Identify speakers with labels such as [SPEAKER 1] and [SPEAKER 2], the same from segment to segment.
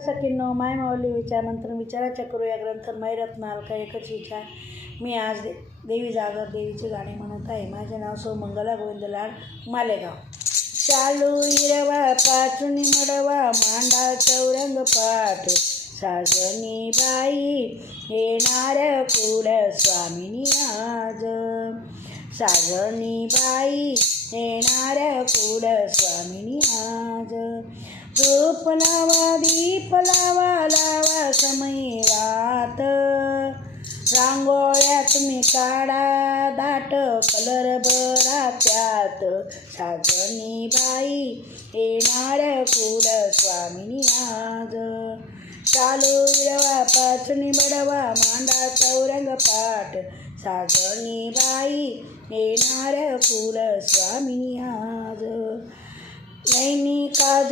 [SPEAKER 1] सखींनो माय माऊली विचार मंत्र विचाराच्या करू या ग्रंथ मैरत्न अलका एकच विचार. मी आज दे देवी जागर देवीची गाणी म्हणत आहे. माझे नाव सौ मंगला गोविंद लाड मालेगाव. चालू इरवा पाचुनी मडवा मांडा चौरंग पाठ साजनी बाई येणार कुल स्वामिनी आज. साजनी बाई येणार कुल स्वामिनी आज. धूप लावा दीप लावा लावा समय वात रांगोळ्या तुम्ही काढा दाट कलर भरा त्यात. साजनी बाई येणार कुल स्वामिनी आज. चालू विरवा पाचणी बडवा मांडा चौरंग पाठ. साजनी बाई येणार कुल स्वामिनी आज.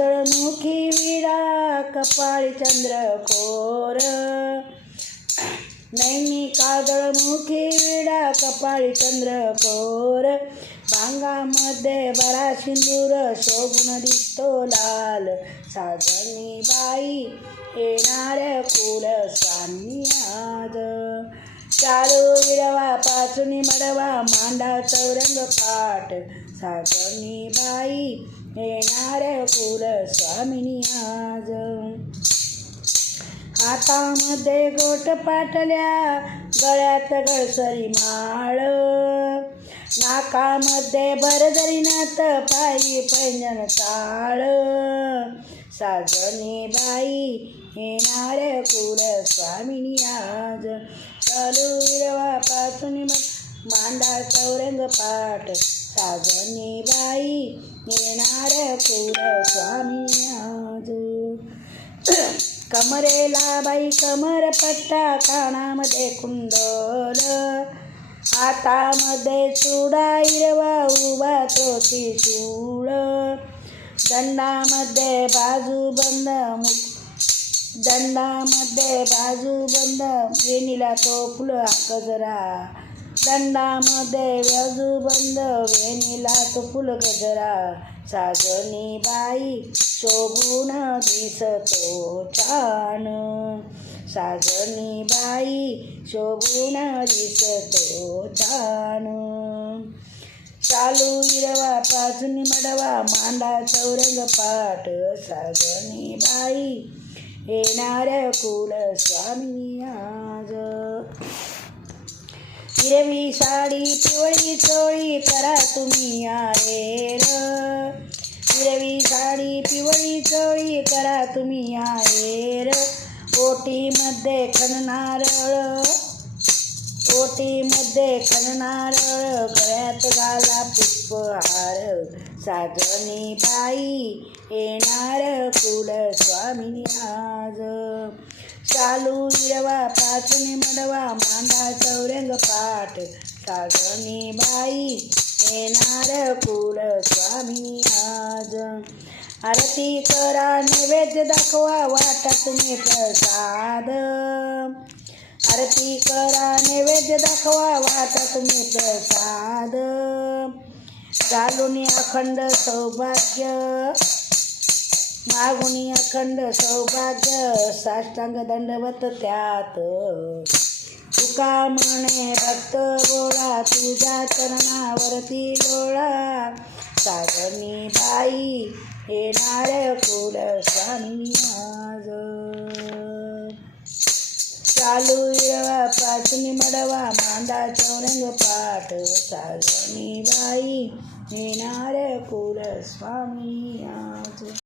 [SPEAKER 1] नैनी विरा विडा कपाळी चंद्रकोर नैनी काजळमुखी विडा कपाळी चंद्रकोर भांगामध्ये बरा सिंदूर शोभून दिसतो लाल. साजनी बाई येणार कुल स्वामी आज. चालू विडवा पाचणी मडवा मांडा चौरंग पाठ. साजनी बाई येणाऱ्या कुल स्वामिनी आज. हातामध्ये गोट पाटल्या गळ्यात गळसरी माळ. नाकामध्ये भरजरी नात पायी पैंजण टाळ साजनी बाई येणाऱ्या कुल स्वामिनी आज. चालू विरवा पाचून मांडा चौरंग पाठ. साजनी बाई येणार कुल स्वामी आज. कमरेला बाई कमर पट्टा कानामध्ये कुंडल. हातामध्ये चुडा हिरवा उभा तो चूळ. दंडामध्ये बाजूबंद मुख दंडामध्ये बाजूबंद वेणीला तो फुल गजरा दंडामध्ये बाजूबंद वेणीला तो फुल गजरा साजनी बाई शोभून दिसतो छान. साजनी बाई शोभून दिसतो छान. चालू हिरवा पाचुनी मडवा मांडा चौरंग पाठ. साजनी बाई येणाऱ्या कुल स्वामी आज. हिरवी साडी पिवळी चोळी करा तुम्ही आरेर हिरवी साडी पिवळी चोळी करा तुम्ही आरेर ओटीमध्ये खणनारळ ओटीमध्ये खणनारळ गळ्यात घाला पुष्पहार. साजनी बाई येणार कुल स्वामिनी आज. चालू हिरवा पाचणी मडवा मांडा चौरंग पाठ. साजनी बाई येणार कुल स्वामी आज. आरती करा नैवेद्य दाखवा वाटा तुम्ही प्रसाद. आरती करा नैवेद्य दाखवा वाटात तुम्ही प्रसाद. चालून अखंड सौभाग्य. मागुणी अखंड सौभाग्य साष्टांग दंडवत त्यात. तुका म्हणे भक्त बोळा तुझ्या चरणावरती डोळा साजनी बाई येणार कुड स्वामी आज. चालू इळवा पाचनी मडवा मांडा चौरंग पाठ. साजनी बाई येणार कुल स्वामी आज.